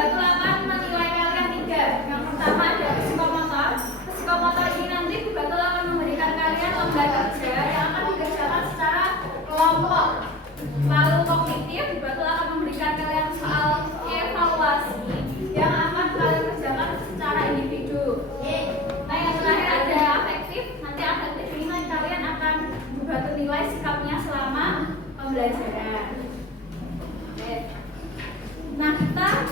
Batul akan menilai kalian 3. Yang pertama ada psikomotor. Psikomotor ini nanti Bu Batul akan memberikan kalian lomba kerja yang akan dikerjakan secara kelompok. Lalu kognitif, Bu Batul akan memberikan kalian soal evaluasi yang akan kalian kerjakan secara individu. Nah yang terakhir ada afektif. Nanti afektif ini kalian akan Bu Batul nilai sikapnya selama pembelajaran.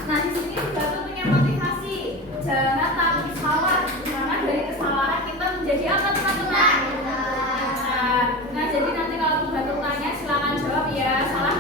Nah di sini Bu Batul punya motivasi. Jangan takut salah, karena dari kesalahan kita menjadi apa teman-teman? Nah jadi nanti kalau Bu Batul tanya silakan jawab ya, salah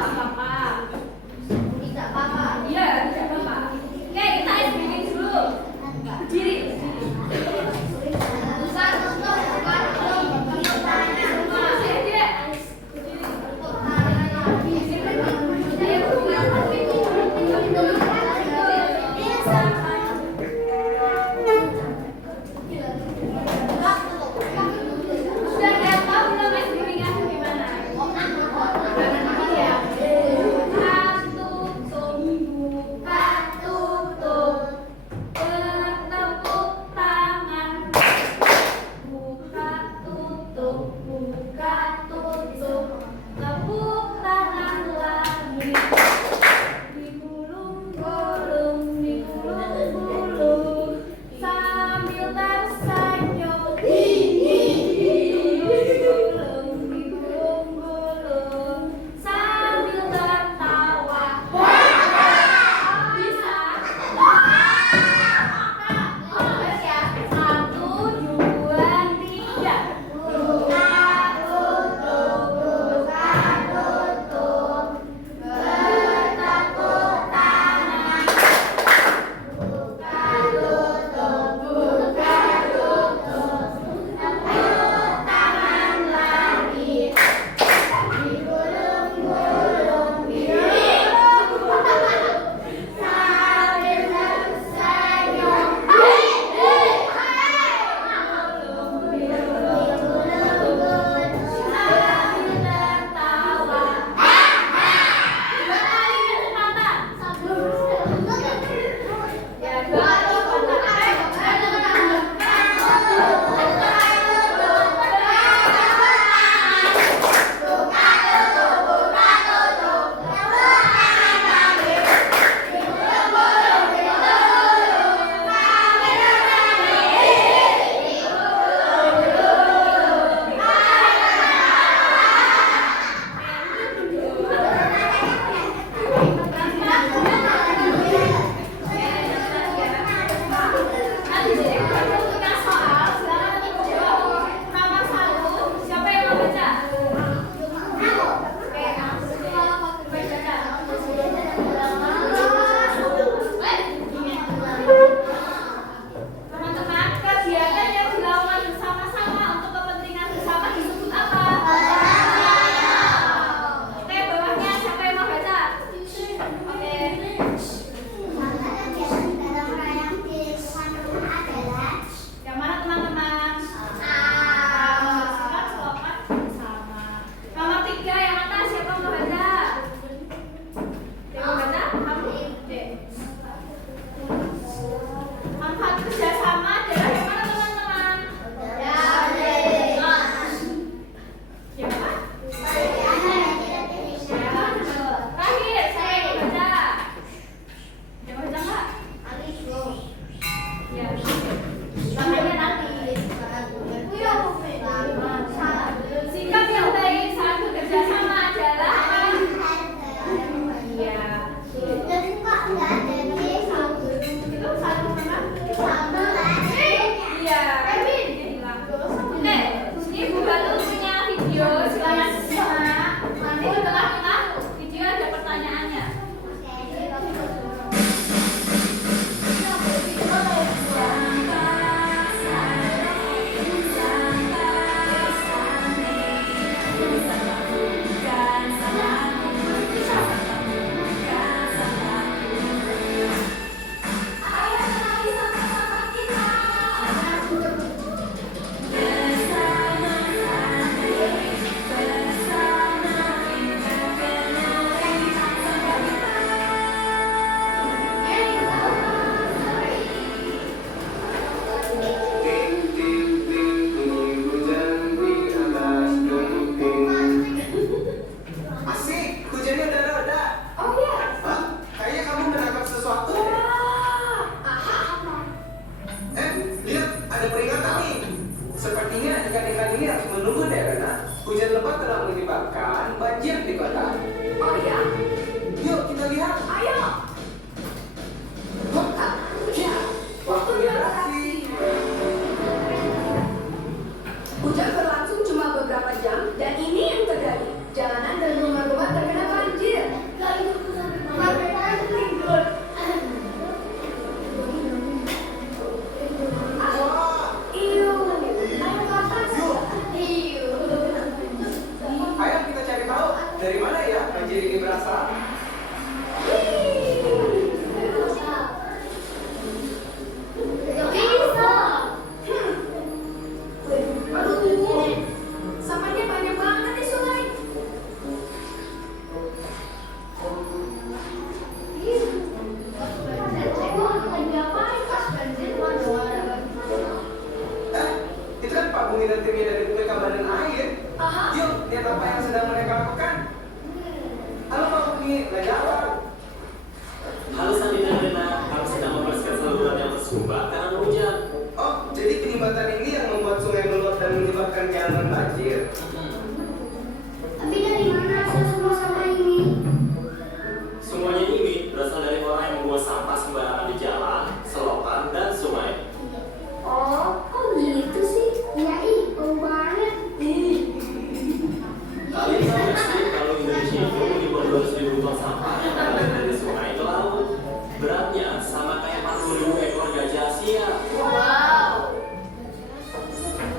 Beratnya sama kayak 40.000 ekor gajah Asia. Wow.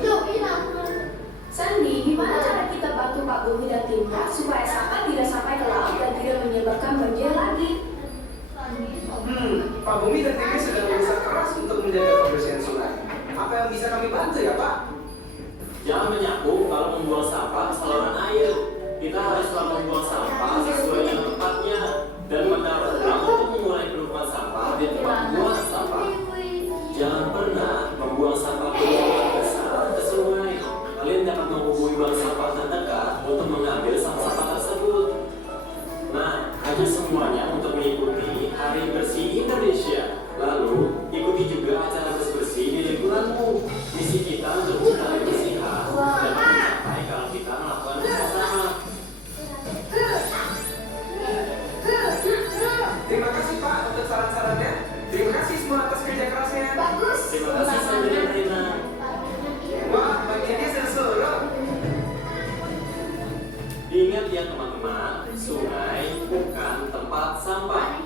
Yuk, Sandy, gimana cara kita bantu Pak Bumi dan timnya supaya sampah tidak sampai ke laut dan tidak menyebabkan banjir lagi? Pak Bumi dan timnya sedang berusaha keras untuk menjaga kebersihan sungai. Apa yang bisa kami bantu ya, Pak? Jangan menyapu kalau membuang sampah ke saluran air. Kita harus selalu membuang sampah sesuai dengan tempatnya dan mendaur ulang untuk mengurangi penumpukan sampah di tempat buangan sampah. Jangan pernah membuang sampah ke tempat besar ke sungai. Kalian dapat menghubungi bank sampah terdekat untuk mengambil sampah-sampah tersebut. Nah, ajak semuanya untuk mengikuti Hari Bersih Indonesia. Lalu, ikuti juga acara bersih di lingkunganmu. Misi kita untuk menciptakan kebersihan dapat mencapai kalau kita melakukan bersama. Terima kasih Pak untuk saran-sarannya. Terima kasih semua atas kerja kerasnya. Bagus. Terima kasih Sandra dan Rina. Wah, bagiannya seru-seru. Ingat ya teman-teman, sungai bukan tempat sampah.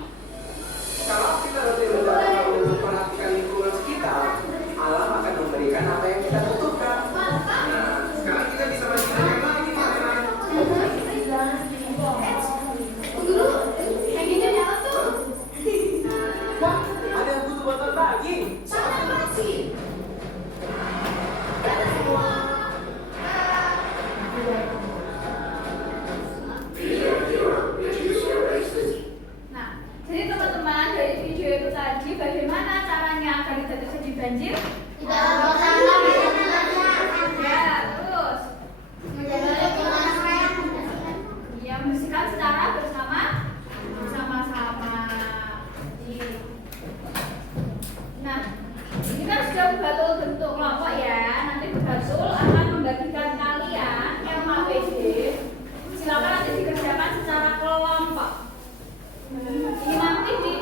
Kalau kita rutin menjaga untuk perhatikan lingkungan sekitar, alam akan memberikan apa yang kita butuhkan. Nah, sekarang kita bisa lanjutkan lagi, teman-teman. Tunggu dulu, pengennya nyala tuh. Wah, ada yang butuh botol lagi. Sana masih. Dadah semua. Nah, jadi teman-teman dari video itu tadi bagaimana caranya agar tidak terjadi banjir? Tidak membuang sampah Ya, terus menjaga lingkungan supaya ya membersihkan secara bersama-sama. Nah, ini kan sudah betul bentuk kelompok ya. Nanti betul akan membagikan kalian MAPD. Silakan nanti dikerjakan secara kelompok. Ini nanti di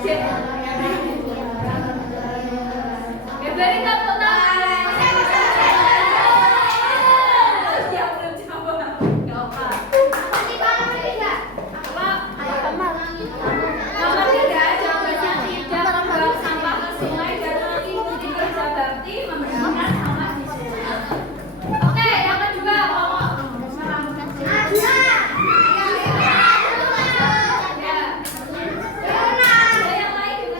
Ya beri tepuk tangan. Ya belum jawab. Gak apa. Nomor 3 jawabannya tidak membuang sampah ke sungai dan mengikuti kerja bakti membersihkan sampah di sungai. Oke, yang kedua pokok. Ya. Ada yang lain juga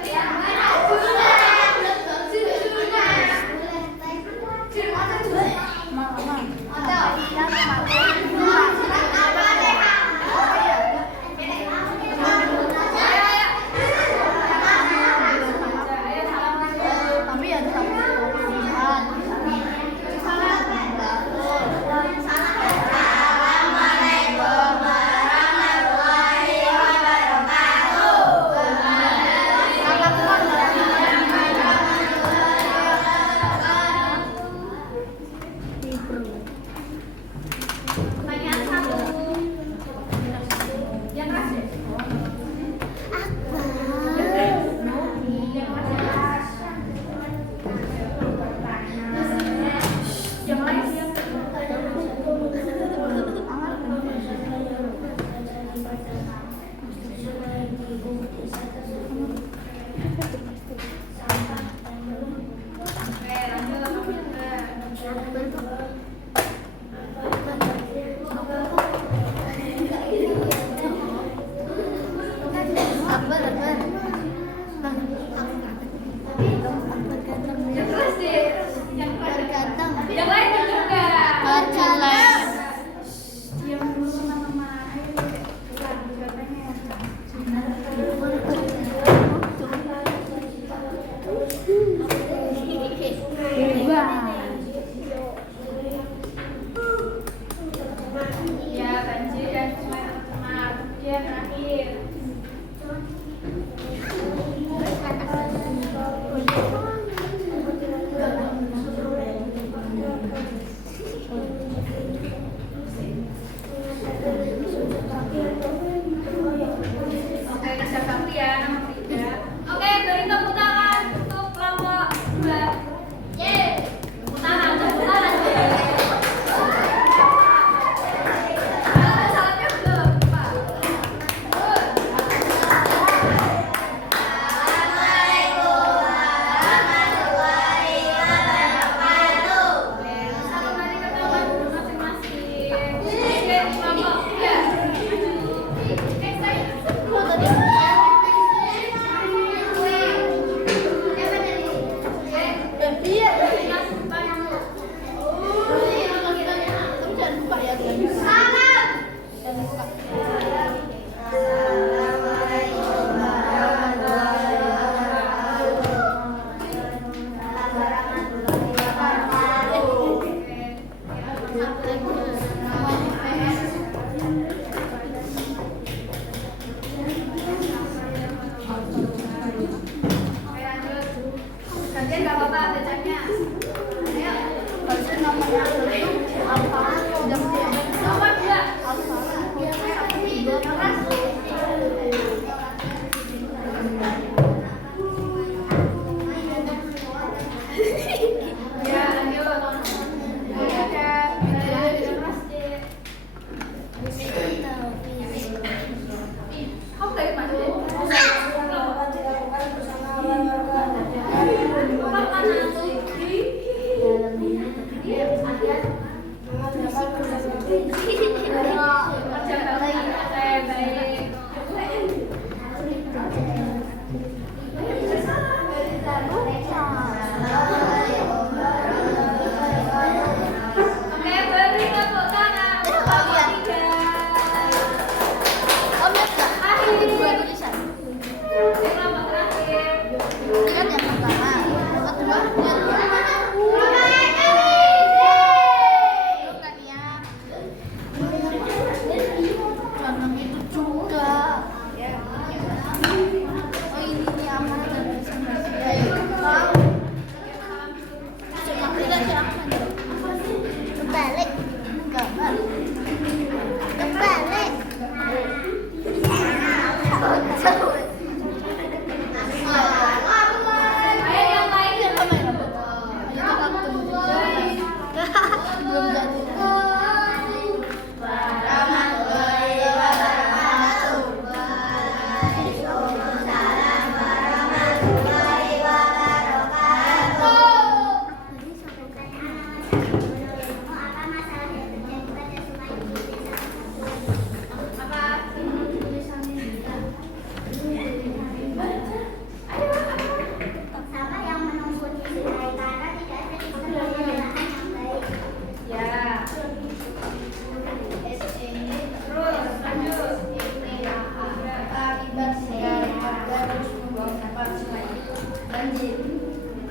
banjir.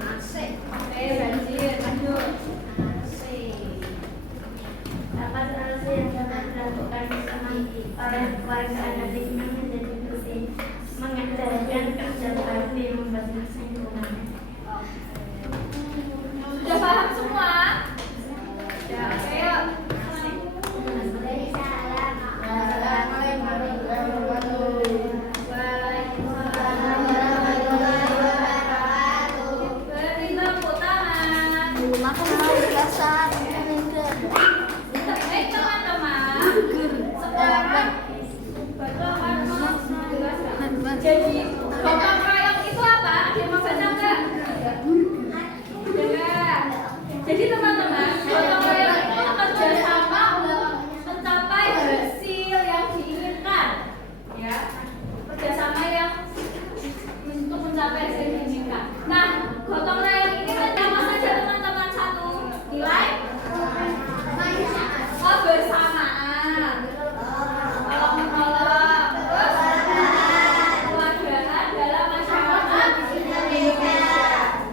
Asik. Oke, banjir. Lanjut. Asik. Dapat solusi yang dapat dilakukan bersama oleh warga agar lingkungan menjadi bersih, mengendalikan kerja bakti membuat lingkungan. Sudah paham semua? Ya, oke yuk. Beri tepuk tangan. Baik teman-teman, sekarang jadi gotong royong itu apa? Ada yang mau baca nggak? Dengar. Jadi teman-teman, gotong royong itu kerjasama untuk mencapai hasil yang diinginkan, ya. Kerjasama yang untuk mencapai hasil yang diinginkan. Nah, gotong royong ini kan apa saja teman-teman? Satu nilai. Oh, bersamaan. Tolong menolong. Terus keluargaan dalam masyarakat.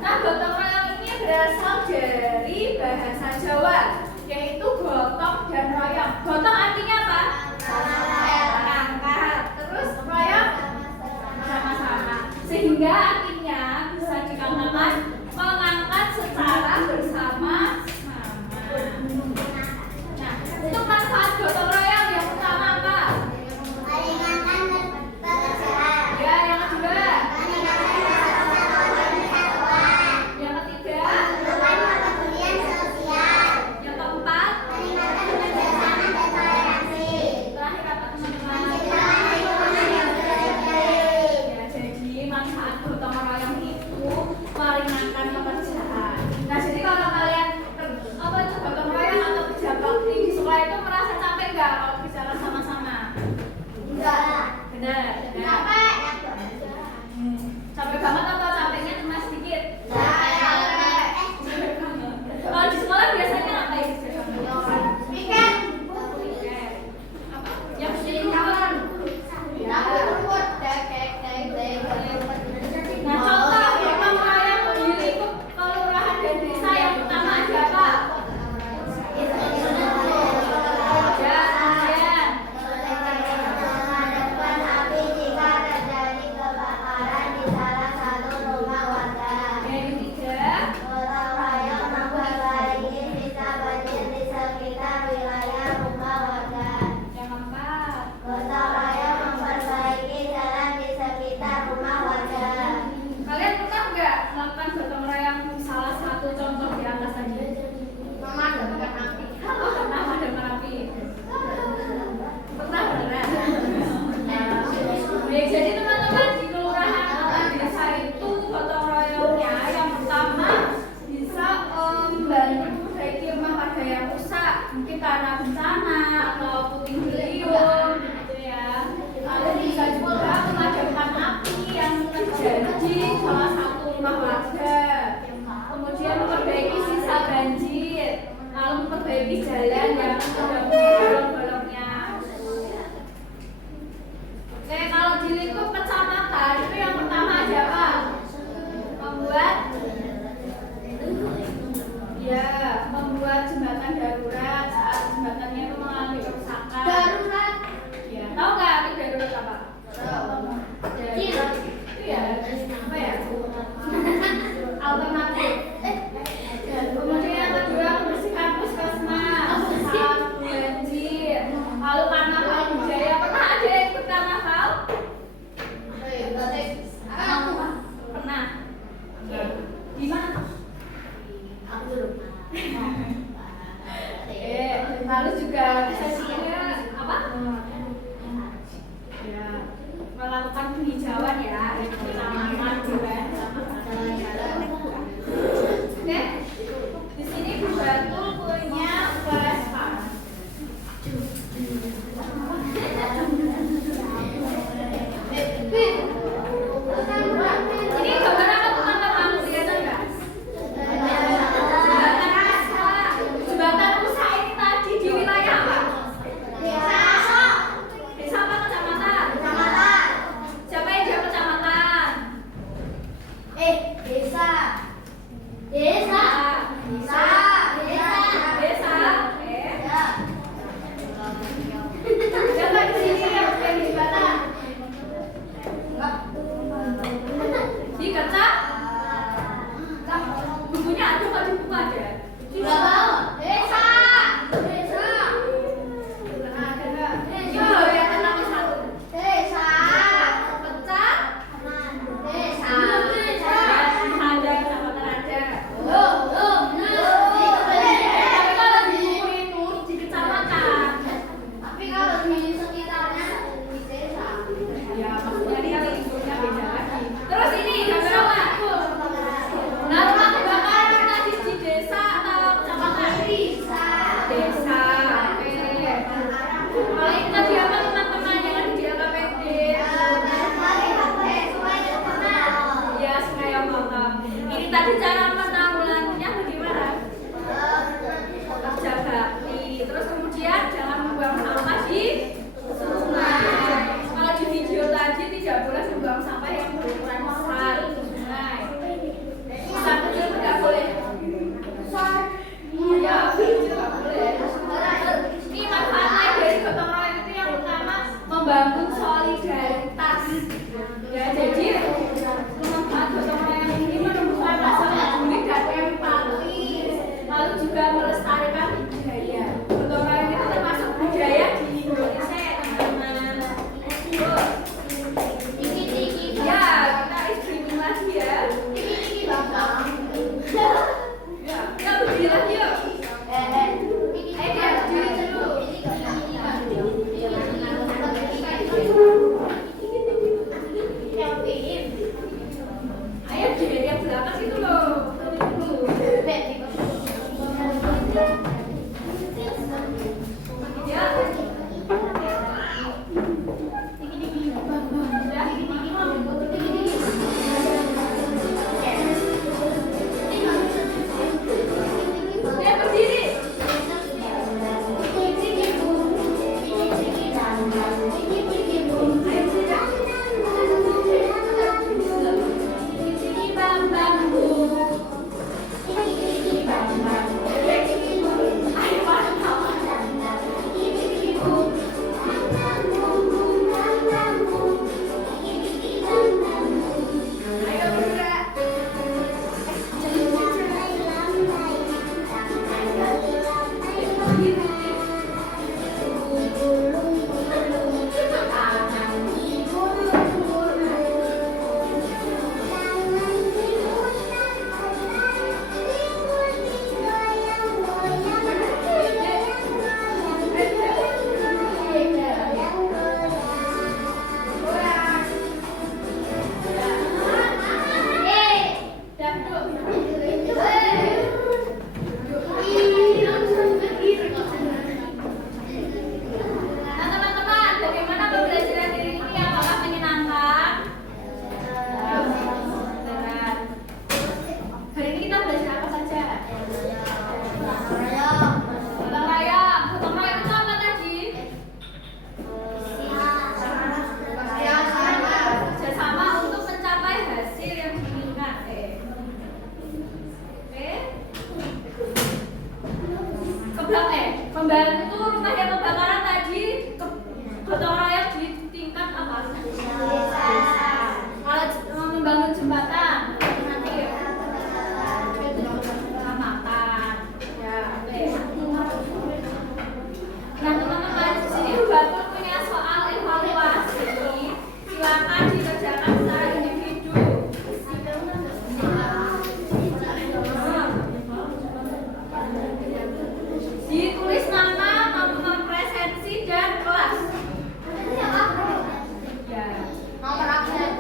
Nah, gotong royong ini berasal dari bahasa Jawa, yaitu gotong dan royong. Gotong artinya apa? Mengangkat. Terus royong sama-sama. Sehingga artinya bisa dikatakan mengangkat secara bersama-sama. Nah, untuk manfaat gotong royong yang pertama apa? Ya, yang kedua. Yang ketiga. Yang keempat. Terakhir apa teman-teman? Ya, jadi manfaat gotong royong itu meringankan pekerjaan. Nah, jadi kalau kalian apa itu gotong royong atau kerja bakti di sekolah itu merasa capek nggak kalau bicara sama-sama? Benar. Capek banget atau capeknya cuma sedikit? Kalau di sekolah biasanya ngapain? Apa? Yang kawan. Ya. Nah, contoh gotong royong di lingkup kelurahan dan desa yang pertama ada apa? Ya, kemudian yang ketiga. Yang keempat. Kalian pernah nggak melakukan gotong royong salah satu contoh di atas saja? Oh, pernah madam api. Pernah beneran? Baik, jadi teman-teman di kelurahan atau desa itu gotong royongnya yang pertama bisa membantu memperbaiki rumah warga yang rusak, mungkin karena bencana atau puting beliung, gitu ya. Lalu bisa juga memadamkan api yang terjadi salah satu rumah warga. Kemudian memperbaiki sisa banjir, lalu memperbaiki jalan yang sudah punya bolong-bolongnya. Oke, kalau di lingkup kecamatan itu yang pertama ada apa? Membuat jembatan darurat saat jembatannya itu mengalami kerusakan. Ya, tahu nggak arti darurat apa? Darurat itu ya apa ya? Alternatif. Kemudian yang kedua membersihkan puskesmas saat banjir. Lalu karnaval budaya, pernah ada yang ikut karnaval? Pernah. Di mana? Lalu juga sesinya apa? Ya, melakukan penghijauan ya, kecamatan juga. Tadi cara menanggulanginya bagaimana? Kerja bakti. Terus kemudian jangan membuang sampah di sungai. Kalau di video tadi tidak boleh membuang sampah yang berukuran besar di sungai. Besar kecil tidak boleh. Ya, kecil tidak boleh. Ini manfaat lain dari gotong royong itu yang pertama membangun solidaritas. Ya, jadi manfaat gotong royong ini menumbuhkan rasa peduli dan empati, lalu juga melestarikan budaya. Gotong royong itu termasuk budaya di Indonesia ya teman-teman. Ya, kita streaming lagi ya. Ya, kita berdiri lagi yuk. Ayo berdiri dulu. Ayo diri yang belakang itu loh. Ya. Ya berdiri. Nah teman-teman, bagaimana pembelajaran diri ini? Apakah menyenangkan? Hari ini kita belajar apa saja? Gotong royong. Gotong royong itu apa tadi? Kerjasama untuk mencapai hasil yang diinginkan. Oke. Membantu rumah yang kebakaran tadi, gotong royong di tingkat apa? Kalau membangun jembatan nanti kecamatan. Ya, oke. Nah teman-teman, di sini Bapak punya soal evaluasi. Silakan dikerjakan secara individu. Ditulis nama, nomor presensi dan kelas. Ya. Nomor absen.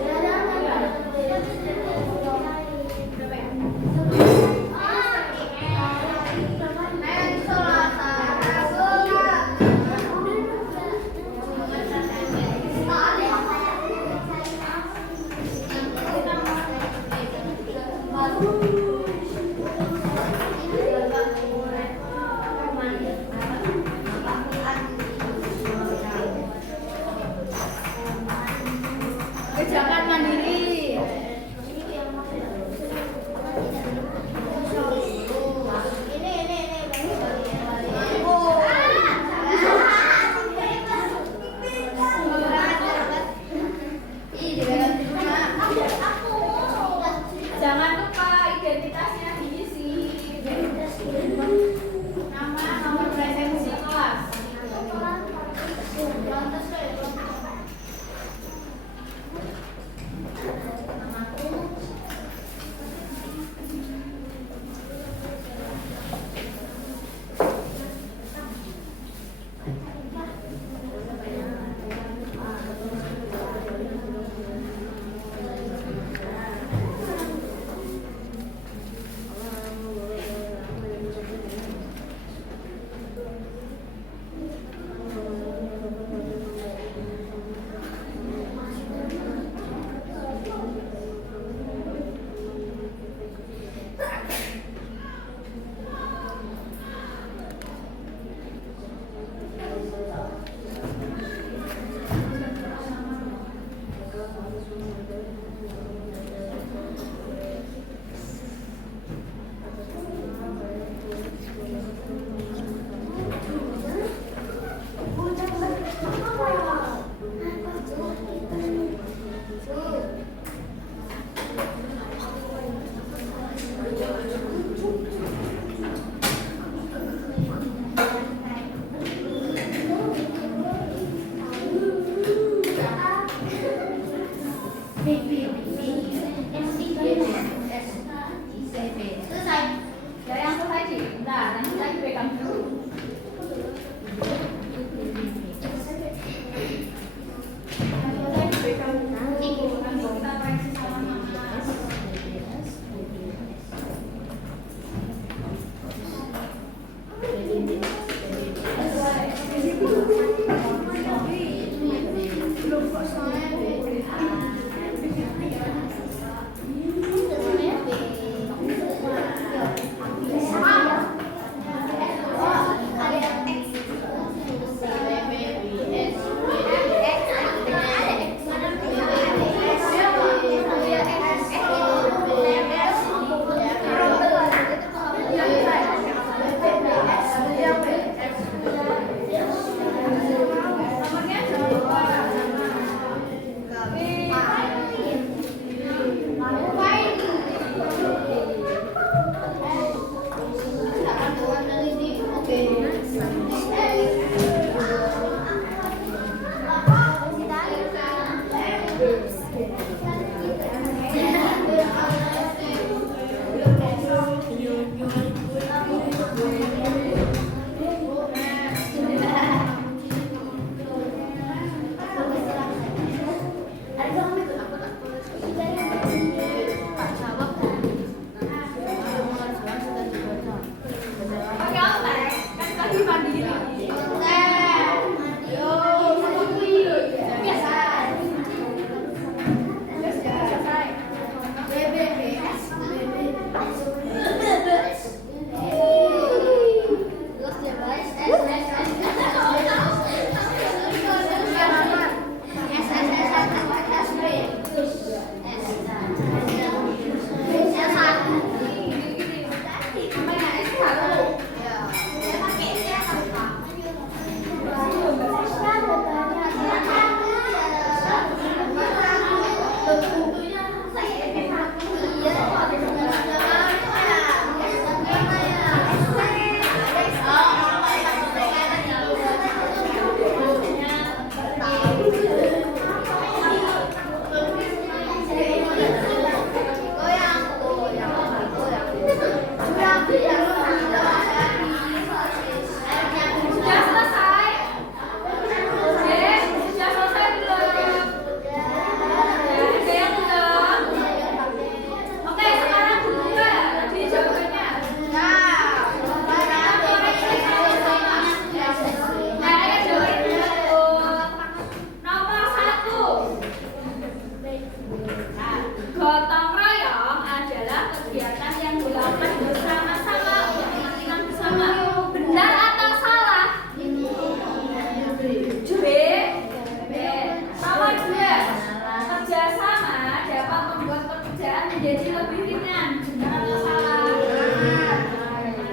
menjadi lebih ringan. Benar atau salah?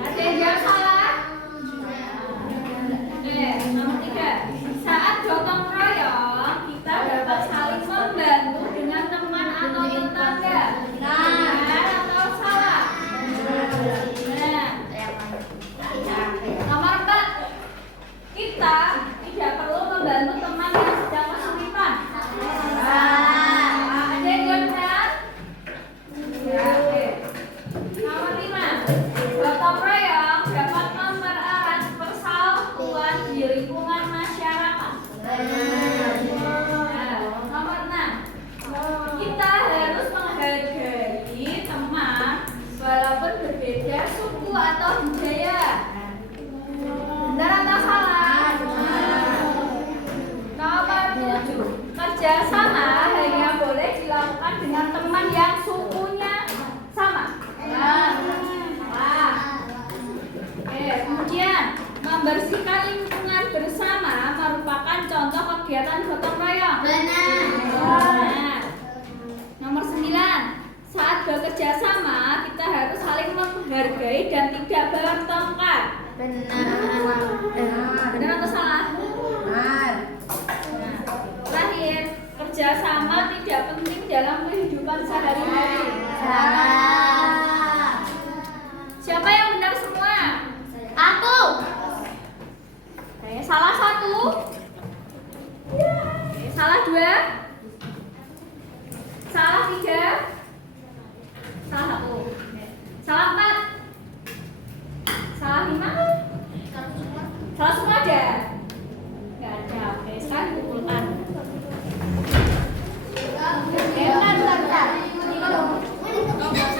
Ada yang jawab salah? Nomor 3. Saat gotong royong, kita dapat saling membantu dengan teman atau tetangga. Benar atau salah? Nomor 4. Kita tidak perlu membantu teman yang sedang kesulitan. Ada yang jawab benar? Oke. Nomor 5. Gotong royong dapat mempererat persatuan di lingkungan masyarakat. Nomor 6. Kita harus menghargai teman walaupun berbeda suku atau budaya. Benar atau salah? Nomor 7. Kerjasama hanya boleh dilakukan dengan teman yang sukunya sama. Salah. Kemudian membersihkan lingkungan bersama merupakan contoh kegiatan gotong royong. Benar. Nomor 9. Saat bekerja sama, kita harus saling menghargai dan tidak bertengkar. Benar atau salah? Terakhir, kerjasama tidak penting dalam kehidupan sehari-hari. Siapa yang benar semua? Aku. Salah 1. Salah 2. Salah 3. Salah 1. Salah 4. Salah 5. Salah semua ada? Nggak ada. Oke, sekarang dikumpulkan. Bentar.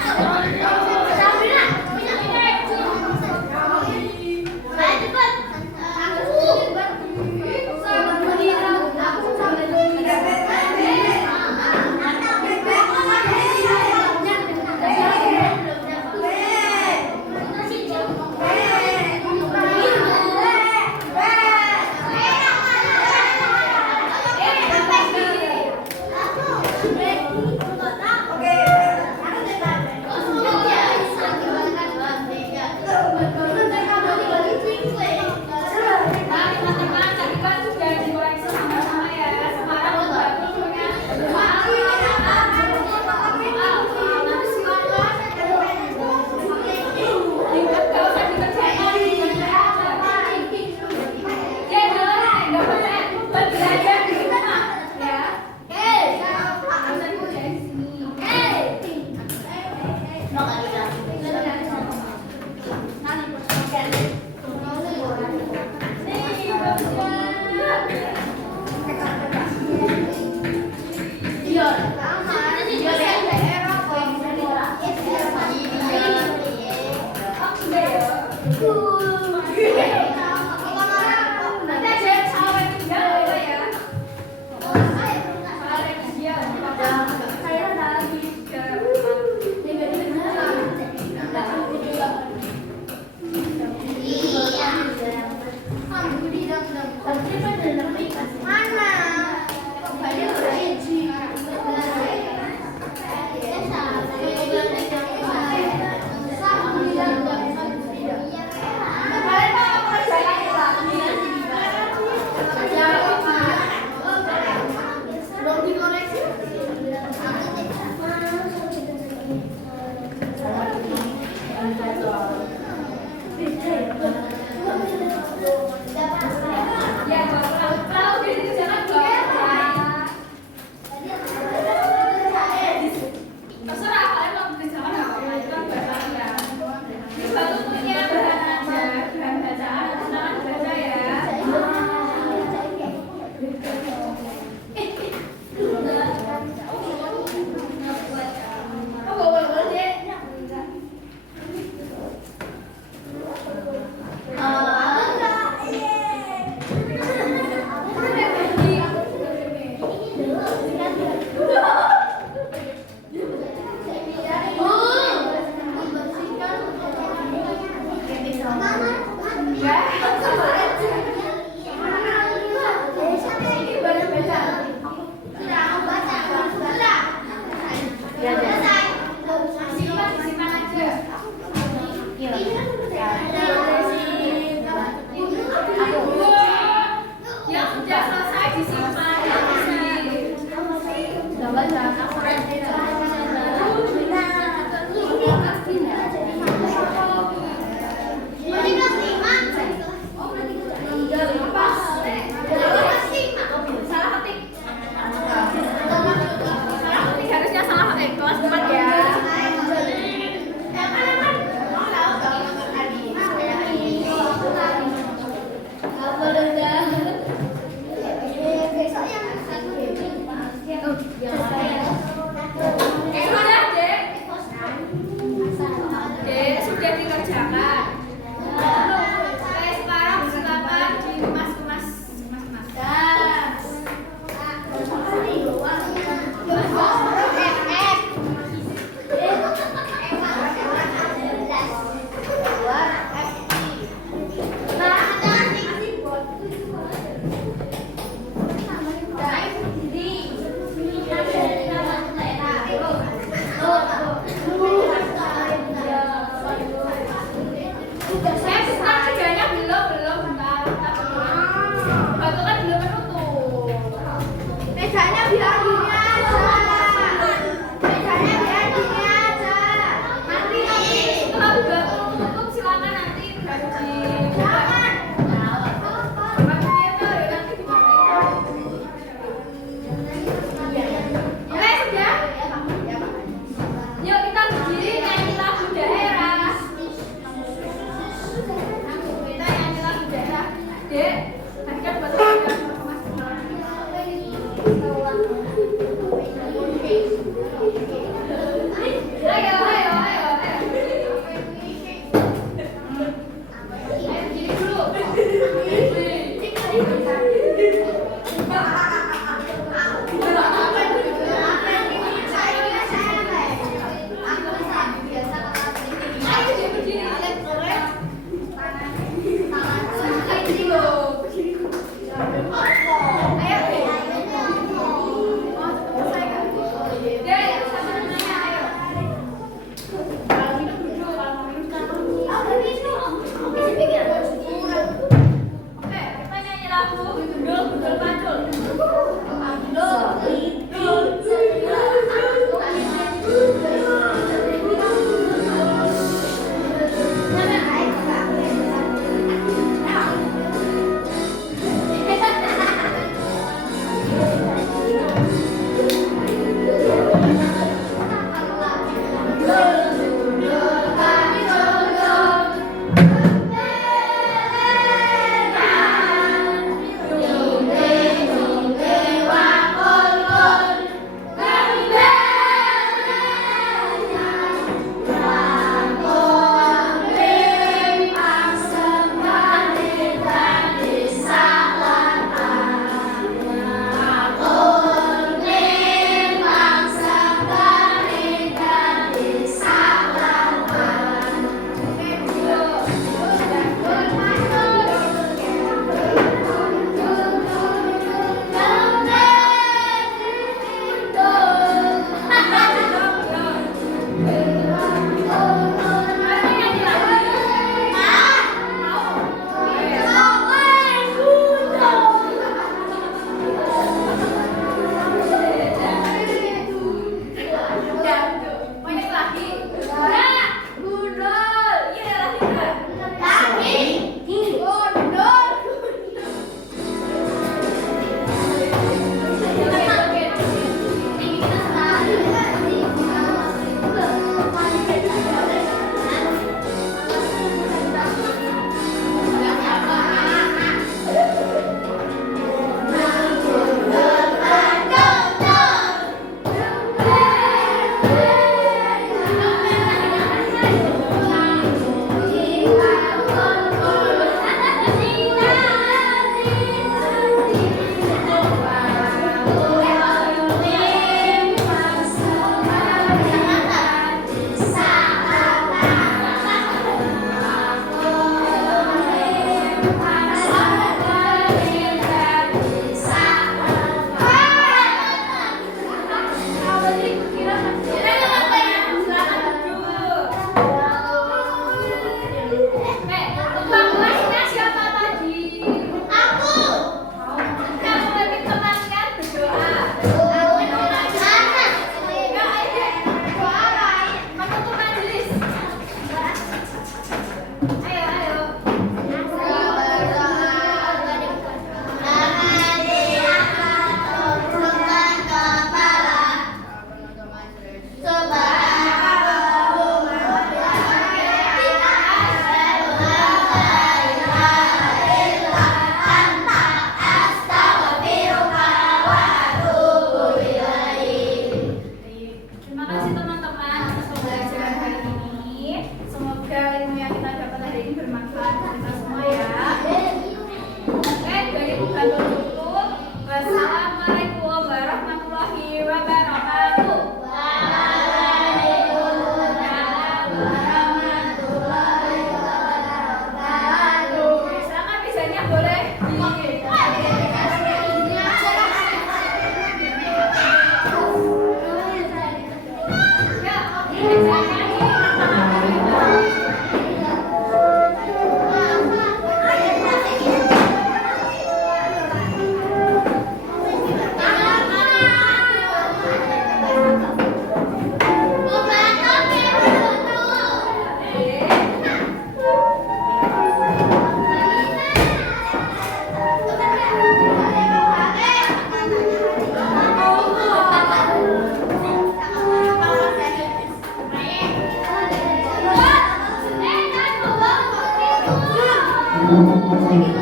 Selesai